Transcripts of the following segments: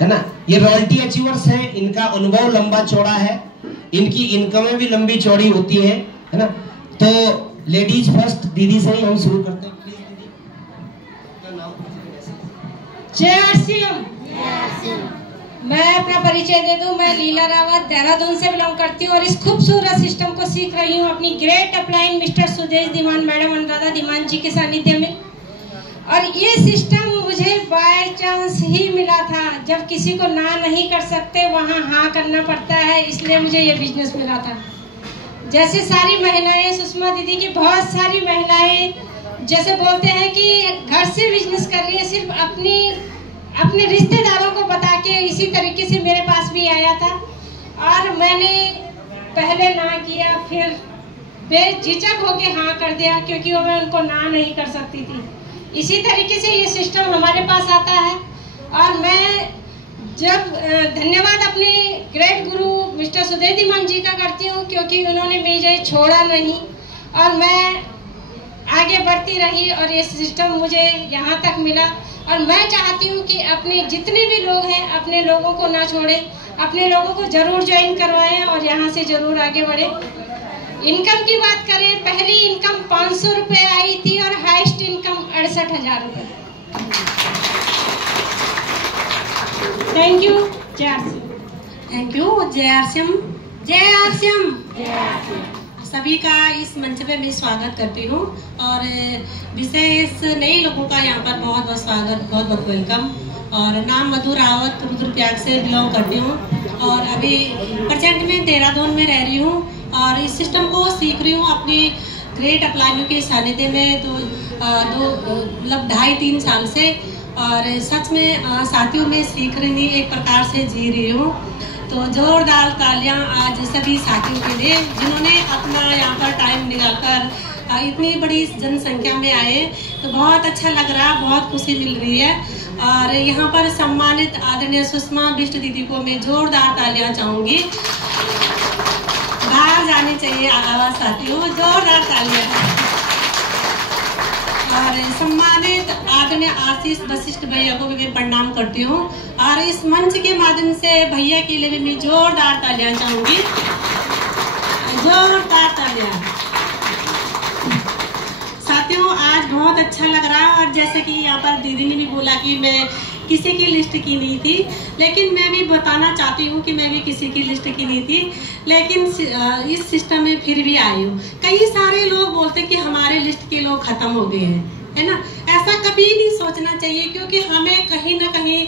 है ना। ये रॉयल्टी अचीवर्स हैं, इनका अनुभव लंबा चौड़ा है, इनकी इनकमें भी लंबी चौड़ी होती है ना। तो लेडीज फर्स्ट दीदी से ही हम शुरू करते हैं। प्लीज दीदी अपना नाम। जय आरसीएम। मैं अपना परिचय दे दूं, मैं लीला रावत देहरादून से बिलोंग करती हूँ और इस खूबसूरत सिस्टम को सीख रही हूँ अपनी great upline mister Sudesh Dhiman madam Anuradha Dhiman ji के सानिध्य में। और ये सिस्टम मुझे बाय चांस ही मिला था, जब किसी को ना नहीं कर सकते वहाँ हाँ करना पड़ता है, इसलिए मुझे ये बिजनेस मिला था। जैसे सारी महिलाएं, सुषमा दीदी की बहुत सारी महिलाएं जैसे बोलते हैं कि घर से बिजनेस कर रही है, सिर्फ अपने रिश्तेदारों को बता के, इसी तरीके से मेरे पास भी आया था और मैंने पहले ना किया, फिर बेझिझक होके हाँ कर दिया, क्योंकि वो मैं उनको ना नहीं कर सकती थी। इसी तरीके से ये सिस्टम हमारे पास आता है और मैं जब धन्यवाद अपने ग्रेट गुरु मिस्टर सुदेश धीमान जी का करती हूँ, क्योंकि उन्होंने मुझे छोड़ा नहीं और मैं आगे बढ़ती रही और ये सिस्टम मुझे यहाँ तक मिला। और मैं चाहती हूँ कि अपने जितने भी लोग हैं अपने लोगों को ना छोड़ें, अपने लोगों को जरूर ज्वाइन करवाएं और यहाँ से जरूर आगे बढ़े। इनकम की बात करें, पहली इनकम 500 रुपए आई थी और हाईएस्ट इनकम 68,000 रुपए। Thank you. जय आरसीएम। Thank you. जय आरसीएम। जय आरसीएम। सभी का इस मंच पे मैं स्वागत करती हूँ और विशेष नए लोगों का यहाँ पर बहुत बहुत स्वागत, बहुत बहुत वेलकम। और नाम मधु रावत, रुद्रप्रयाग से बिलोंग करती हूँ और अभी प्रेजेंट में देहरादून में रह रही हूँ और इस सिस्टम को सीख रही हूँ अपनी ग्रेट अपलाइनों के सानिध्य में। तो मतलब 2.5-3 साल से और सच में साथियों में सीख रही, एक प्रकार से जी रही हूँ। तो जोरदार तालियां आज सभी साथियों के लिए जिन्होंने अपना यहाँ पर टाइम निकालकर इतनी बड़ी जनसंख्या में आए। तो बहुत अच्छा लग रहा है, बहुत खुशी मिल रही है। और यहाँ पर सम्मानित आदरणीय सुषमा बिष्ट दीदी को मैं जोरदार तालियां चाहूंगी। बाहर जानी चाहिए आवाज साथियों, जोरदार तालियां। और सम्मानित आदरणीय आशीष वशिष्ठ भैया को भी मैं प्रणाम करती हूँ और इस मंच के माध्यम से भैया के लिए भी मैं जोरदार तालियां चाहूंगी, जोरदार तालियां। साथियों आज बहुत अच्छा लग रहा है और जैसे कि यहाँ पर दीदी ने भी बोला कि मैं किसी की लिस्ट की नहीं थी, लेकिन मैं भी बताना चाहती हूँ कि मैं भी किसी की लिस्ट की नहीं थी, लेकिन इस सिस्टम में फिर भी आई हूँ। कई सारे लोग बोलते कि हमारे लिस्ट के लोग खत्म हो गए हैं, है ना। ऐसा कभी नहीं सोचना चाहिए, क्योंकि हमें कहीं ना कहीं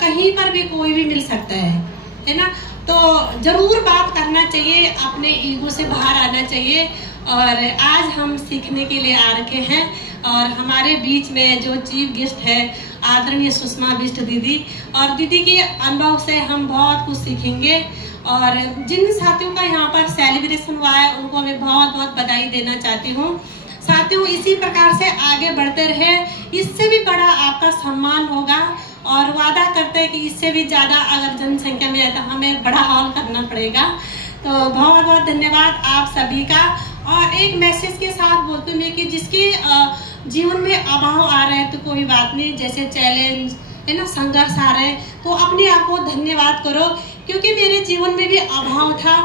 कहीं पर भी कोई भी मिल सकता है ना। तो जरूर बात करना चाहिए, अपने ईगो से बाहर आना चाहिए। और आज हम सीखने के लिए आ रखे हैं और हमारे बीच में जो चीफ गेस्ट है आदरणीय सुषमा बिष्ट दीदी, और दीदी के अनुभव से हम बहुत कुछ सीखेंगे। और जिन साथियों का यहाँ पर सेलिब्रेशन हुआ है उनको मैं बहुत बहुत बधाई देना चाहती हूँ। साथियों इसी प्रकार से आगे बढ़ते रहे, इससे भी बड़ा आपका सम्मान होगा और वादा करते हैं कि इससे भी ज्यादा अगर जनसंख्या में है तो हमें बड़ा हॉल करना पड़ेगा। तो बहुत बहुत धन्यवाद आप सभी का। और एक मैसेज के साथ बोलती हूँ कि जिसके जीवन में अभाव आ रहे हैं तो कोई बात नहीं, जैसे चैलेंज है ना, संघर्ष आ रहे हैं, तो अपने आप को धन्यवाद करो, क्योंकि मेरे जीवन में भी अभाव था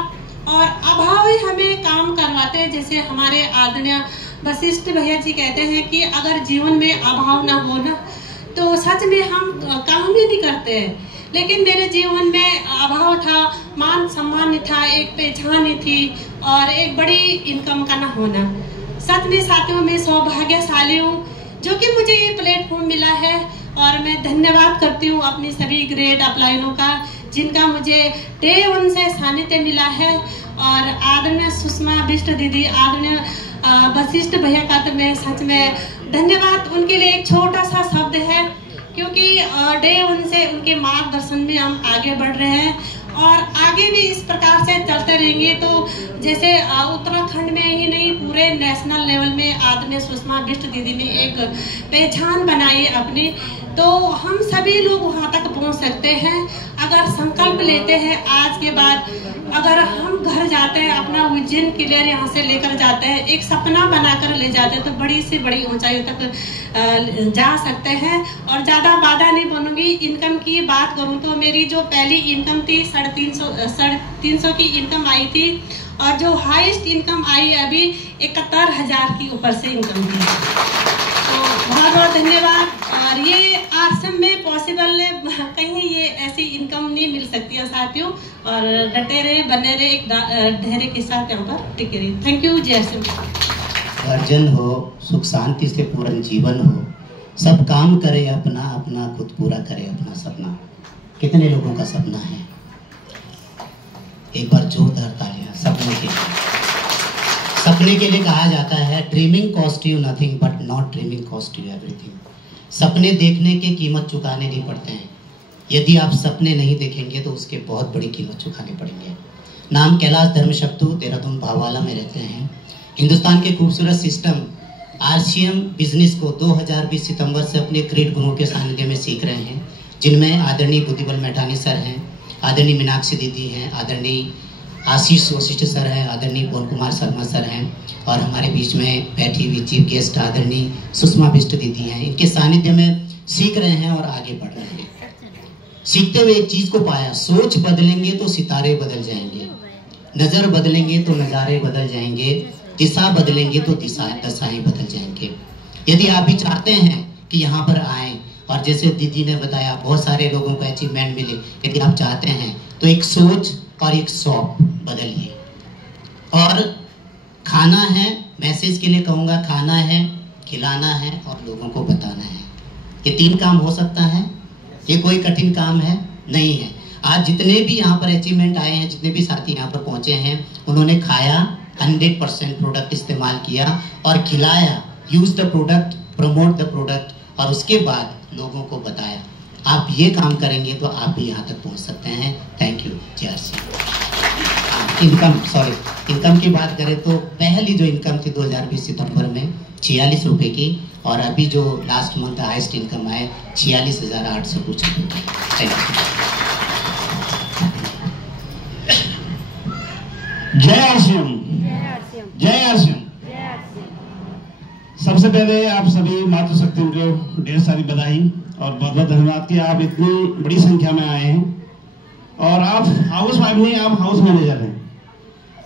और अभाव ही हमें काम करवाते हैं। जैसे हमारे आदरणीय वशिष्ठ भैया जी कहते हैं कि अगर जीवन में अभाव ना हो ना तो सच में हम काम ही नहीं करते हैं। लेकिन मेरे जीवन में अभाव था, मान सम्मान था, एक पहचान थी और एक बड़ी इनकम का न होना। सच में साथियों में सौभाग्यशाली हूँ जो कि मुझे ये प्लेटफॉर्म मिला है और मैं धन्यवाद करती हूँ अपनी सभी ग्रेट अपलाइनों का जिनका मुझे डे 1 से सानिध्य मिला है। और आदरणीय सुषमा बिष्ट दीदी, आदरणीय वशिष्ठ भैया का तो मैं सच में धन्यवाद, उनके लिए एक छोटा सा शब्द है, क्योंकि डे 1 से उनके मार्गदर्शन में हम आगे बढ़ रहे हैं और आगे भी इस प्रकार से चलते रहेंगे। तो जैसे उत्तराखंड में ही नहीं पूरे नेशनल लेवल में आदरणीय सुषमा बिष्ट दीदी ने एक पहचान बनाई अपनी। तो हम सभी लोग वहाँ तक पहुँच सकते हैं अगर संकल्प लेते हैं। आज के बाद अगर हम घर जाते हैं, अपना विजन क्लियर यहाँ से लेकर जाते हैं, एक सपना बनाकर ले जाते हैं, तो बड़ी से बड़ी ऊंचाई तक जा सकते हैं। और ज़्यादा वादा नहीं बनूंगी। इनकम की बात करूँ तो मेरी जो पहली इनकम थी 350 की इनकम आई थी, और जो हाईएस्ट इनकम आई अभी 71,000 की ऊपर से इनकम थी। तो बहुत बहुत धन्यवाद। और ये आश्रम में पॉसिबल कहीं ये ऐसी इनकम नहीं मिल सकती है साथियों। और डटे रहे, बने रहे, एक धैर्य के साथ यहाँ पर टिके रहे। Thank you. जय श्री राम। अर्जन हो, सुख शांति से पूर्ण जीवन हो, सब काम करे अपना अपना, खुद पूरा करे अपना सपना। कितने लोगों का सपना है? एक बार जोरदार तालियां सपने के लिए। सपने के लिए कहा जाता है dreaming cost you nothing but not dreaming cost you everything. सपने देखने के कीमत चुकाने नहीं पड़ते हैं। यदि आप सपने नहीं देखेंगे तो उसके बहुत बड़ी कीमत चुकाने पड़ेंगे। नाम कैलाश धर्मशक्तु, देहरादून भावाला में रहते हैं। हिंदुस्तान के खूबसूरत सिस्टम आरसीएम बिजनेस को 2020 सितंबर से अपने ग्रेट गुरुओं के सानिध्य में सीख रहे हैं, जिनमें आदरणीय बुद्धिबल मैठानी सर हैं, आदरणीय मीनाक्षी दीदी हैं, आदरणीय आशीष वशिष्ठ सर हैं, आदरणीय पवन कुमार शर्मा सर हैं, और हमारे बीच में बैठी हुई चीफ गेस्ट आदरणीय सुषमा बिष्ट दीदी हैं। इनके सानिध्य में सीख रहे हैं और आगे बढ़ रहे हैं। सीखते हुए एक चीज को पाया, सोच बदलेंगे तो सितारे बदल जाएंगे, नजर बदलेंगे तो नजारे बदल जाएंगे, दिशा बदलेंगे तो दशाएं बदल जाएंगे। यदि आप भी चाहते हैं कि यहाँ पर आए, और जैसे दीदी ने बताया बहुत सारे लोगों को अचीवमेंट मिले, यदि आप चाहते हैं तो एक सोच और एक शॉप बदलिए। और खाना है, मैसेज के लिए कहूँगा, खाना है, खिलाना है और लोगों को बताना है। ये 3 काम हो सकता है। ये कोई कठिन काम है नहीं है। आज जितने भी यहाँ पर अचीवमेंट आए हैं, जितने भी साथी यहाँ पर पहुँचे हैं, उन्होंने खाया, 100% प्रोडक्ट इस्तेमाल किया और खिलाया, use the product, promote the product, और उसके बाद लोगों को बताया। आप ये काम करेंगे तो आप भी यहाँ तक पहुँच सकते हैं। Thank you. जय श्री। इनकम की बात करें तो पहली जो इनकम थी 2020 सितंबर में 46 रुपये की, और अभी जो लास्ट मंथ हाईएस्ट इनकम आए 46,800 कुछ रुपये। Thank you. जय आरसीएम, जय आरसीएम। सबसे पहले आप सभी मातृशक्तियों को ढेर सारी बधाई और बहुत बहुत धन्यवाद कि आप इतनी बड़ी संख्या में आए हैं। और आप हाउस वाइफ नहीं, आप हाउस मैनेजर हैं,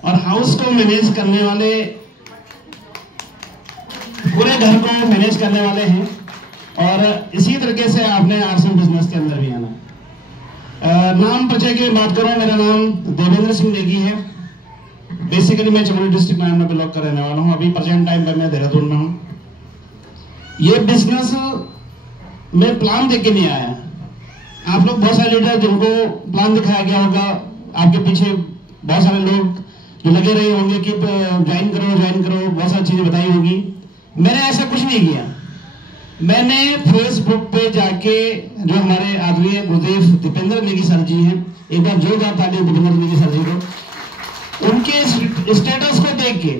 और हाउस को मैनेज करने वाले, पूरे घर को मैनेज करने वाले हैं। और इसी तरीके से आपने आरसीएम बिजनेस के अंदर भी आना। नाम परिचय की बात करूं, मेरा नाम देवेंद्र सिंह नेगी है। बेसिकली मैं चमोली डिस्ट्रिक्ट में बिलोंग कर रहने वाला हूँ। अभी प्रेजेंट टाइम पर मैं देहरादून में हूँ। ये बिजनेस में प्लान देख के नहीं आया। आप लोग बहुत सारे लीडर जिनको प्लान दिखाया गया होगा, आपके पीछे बहुत सारे लोग जो लगे रहे होंगे कि ज्वाइन करो, बहुत सारी चीजें बताई होगी। मैंने ऐसा कुछ नहीं किया। मैंने फेसबुक पे जाके जो हमारे आदरणीय गुरुदेव दीपेंद्र नेगी सर जी हैं, एक बार जोरदार ताली दीपेंद्र नेगी सर जी को, उनके स्टेटस को देख के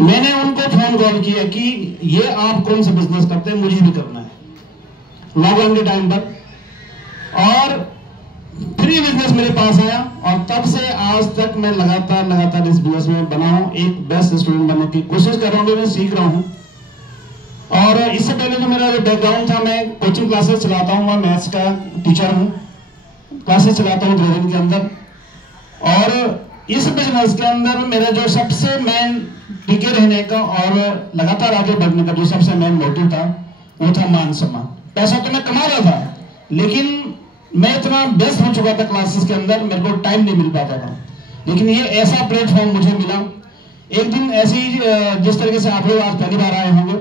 मैंने उनको फोन कॉल किया कि ये आप कौन सा बिजनेस करते हैं, मुझे भी करना है लॉकडाउन के टाइम पर। और फिर ये बिजनेस मेरे पास आया, और तब से आज तक मैं लगातार इस बिजनेस में बना हूं। एक बेस्ट स्टूडेंट बनने की कोशिश कर रहा हूं, मैं सीख रहा हूं। और इससे पहले जो मेरा बैकग्राउंड था, मैं कोचिंग क्लासेस चलाता हूँ, मैं मैथ्स का टीचर हूँ, क्लासेस चलाता हूँ देहरादून के अंदर। और इस बिजनेस के अंदर मेरा जो सबसे मेन टिके रहने का और लगातार आगे बढ़ने का जो सबसे मेन मोटिव था, वो था मान सम्मान। पैसा तो मैं कमा रहा था, लेकिन मैं इतना व्यस्त हो चुका था क्लासेस के अंदर, मेरे को टाइम नहीं मिल पाता था। लेकिन ये ऐसा प्लेटफॉर्म मुझे मिला। एक दिन ऐसी जिस तरीके से आप लोग आज पहली बार आए होंगे,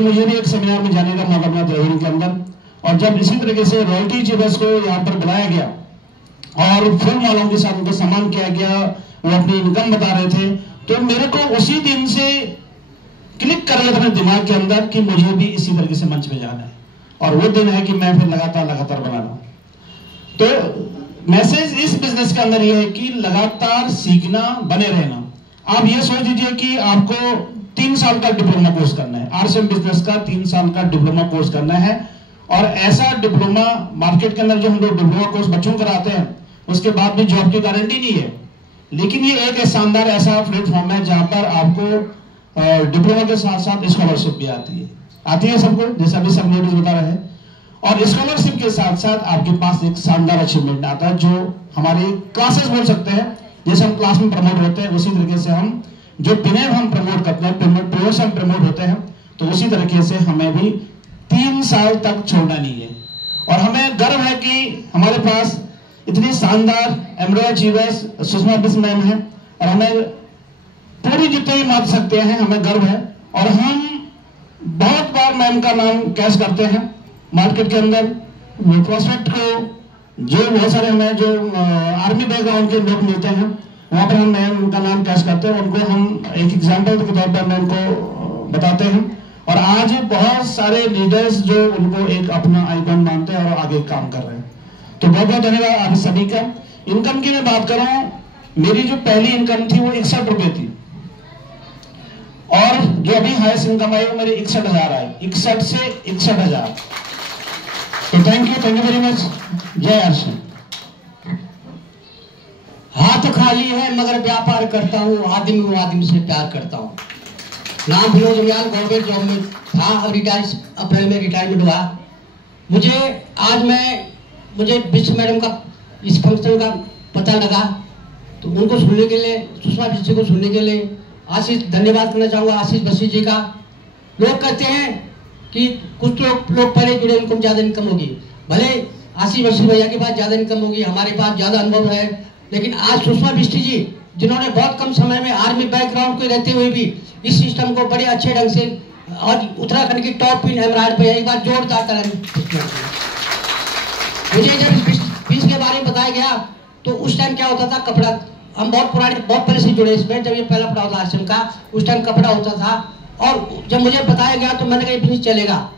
मुझे भी एक सेमिनार में जाने का मौका मिला देहरादून के अंदर। और जब इसी तरीके से रॉयल्टी चीवर्स को यहाँ पर बुलाया गया और फिल्म वालों के साथ उनको सम्मान किया गया, वो अपनी इनकम बता रहे थे, तो मेरे को उसी दिन से क्लिक कर रहा था मेरे दिमाग के अंदर कि मुझे भी इसी तरीके से मंच में जाना है। और वो दिन है कि मैं फिर लगातार बना रहा हूं। तो मैसेज इस बिजनेस के अंदर ये है कि लगातार सीखना, बने रहना। आप ये सोच लीजिए कि आपको 3 साल का डिप्लोमा कोर्स करना है। आरसीएम बिजनेस का 3 साल का डिप्लोमा कोर्स करना है। और ऐसा डिप्लोमा मार्केट के अंदर जो हम लोग डिप्लोमा कोर्स बच्चों को कराते हैं उसके बाद भी जॉब की गारंटी नहीं है, लेकिन ये एक शानदार ऐसा प्लेटफॉर्म है जहां पर आपको डिप्लोमा के साथ साथ स्कॉलरशिप भी आती है सबको, जैसा भी सब लेडीज बता रहे हैं। और स्कॉलरशिप के साथ साथ आपके पास एक शानदार अचीवमेंट आता है जो हमारे क्लासेस बोल सकते हैं। जैसे हम क्लास में प्रमोट होते हैं उसी तरीके से हम जो पिनेव हम प्रमोट करते हैं, प्रमोशन प्रमोट होते हैं, तो उसी तरीके से हमें भी 3 साल तक छोड़ना नहीं है। और हमें गर्व है कि हमारे पास इतनी शानदार एमरो अचीवर्स सुषमा बिस्म मैम है और हमें पूरी जितने भी माप सकते हैं हमें गर्व है। और हम बहुत बार मैम का नाम कैश करते हैं मार्केट के अंदर। प्रोस्पेक्ट को जो बहुत सारे हमें जो आर्मी बैकग्राउंड के लोग मिलते हैं वहां पर हम मैम का नाम कैश करते हैं, उनको हम एक एग्जाम्पल के तौर पर मैम को बताते हैं। और आज बहुत सारे लीडर्स जो उनको एक अपना आइकॉन मानते हैं और आगे काम कर रहे हैं। तो बहुत बहुत धन्यवाद आप सभी का। इनकम की मैं बात कर रहा हूं, मेरी जो पहली इनकम थी वो 61 रुपए थी और जो अभी हाईएस्ट इनकम आई वो मेरी 61,000 आई। 61 से 61,000। तो थैंक यू वेरी मच। जय आरसीएम। हाथ खाली है मगर व्यापार करता हूँ, आदमी से प्यार करता हूँ। नाम विनोद जम्याल, गवर्नमेंट जॉब में था और अप्रैल में रिटायरमेंट हुआ। मुझे विश्व मैडम का इस फंक्शन का पता लगा तो उनको सुनने के लिए, सुषमा बिस्म को सुनने के लिए आशीष धन्यवाद करना चाहूँगा, आशीष बसी जी का। लोग कहते हैं कि कुछ लोग पहले जुड़े उनको ज़्यादा इनकम होगी, भले आशीष बसी भैया के पास ज़्यादा इनकम होगी, हमारे पास ज़्यादा अनुभव है, लेकिन आज सुषमा बिस्म जी जिन्होंने बहुत कम समय में आर्मी बैकग्राउंड के रहते हुए भी इस सिस्टम को बड़े अच्छे ढंग से और उत्तराखंड की टॉप पिन एमराल्ड पे एक बार जोरदार ताली। मुझे जब बीस के बारे में बताया गया तो उस टाइम क्या होता था, कपड़ा, हम बहुत पहले से जुड़े इसमें, जब ये पहला पड़ा होता आश्रम का उस टाइम कपड़ा होता था। और जब मुझे बताया गया तो मैंने कहा बिजनेस चलेगा।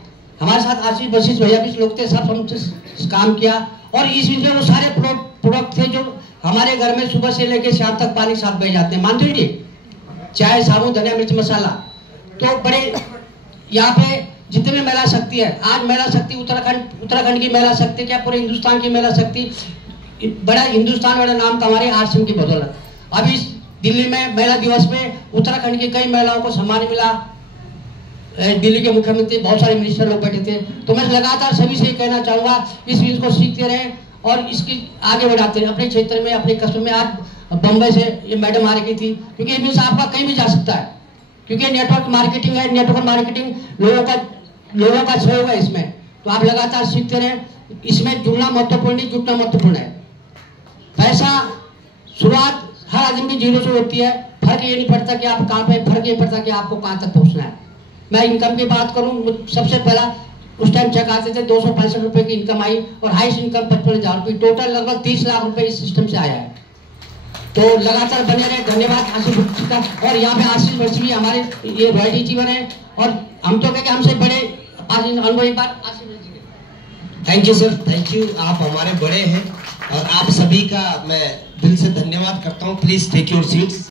हमारे साथ आशीष बशीष भैया भी लोग थे, सब हमसे काम किया और इस बीच में वो सारे प्रोडक्ट थे जो हमारे घर में सुबह से लेकर शाम तक पानी साथ बह जाते हैं, मानते हो जी, चाय, साबुन, धनिया, मिर्च, मसाला। तो बड़े यहाँ पे जितने भी महिला शक्ति है, आज महिला शक्ति उत्तराखंड की महिला शक्ति क्या पूरे हिंदुस्तान की महिला शक्ति, बड़ा हिंदुस्तान वाला नाम था हमारे आरसीएम की बदौलत। अभी दिल्ली में महिला दिवस पे उत्तराखंड की कई महिलाओं को सम्मान मिला, दिल्ली के मुख्यमंत्री, बहुत सारे मिनिस्टर लोग बैठे थे। तो मैं लगातार सभी से कहना चाहूँगा इस चीज को सीखते रहें और इसकी आगे बढ़ाते हैं अपने क्षेत्र में, अपने कस्बे में। आज बम्बई से ये मैडम आ रही थी, क्योंकि ये आपका कहीं भी जा सकता है, क्योंकि नेटवर्क मार्केटिंग है, नेटवर्क मार्केटिंग लोगों का सहयोग है इसमें। तो आप लगातार सीखते रहें, इसमें जुड़ना महत्वपूर्ण नहीं, जुटना महत्वपूर्ण है। पैसा शुरुआत हर आदमी की जीरो से होती है, फर्क ये नहीं पड़ता कि आप कहाँ पे, फर्क ये पड़ता कि आपको कहाँ तक पहुँचना है। मैं इनकम की बात करूँ, सबसे पहला उस टाइम चेक आते थे 265 रुपए की इनकम आई और हाईएस्ट इनकम 55,000 रुपये, टोटल लगभग 30 लाख रुपए इस सिस्टम से आया है। तो लगातार बने रहे। धन्यवाद आशीष बख्शी का। और यहाँ पे आशीष बख्शी भी हमारे ये रॉयल्टी अचीवर है और हम तो कहें हमसे बड़े अनुभव। एक बार Ashish Bakshi. Thank you sir, thank you, आप हमारे बड़े हैं और आप सभी का मैं दिल से धन्यवाद करता हूँ। Please take your seats.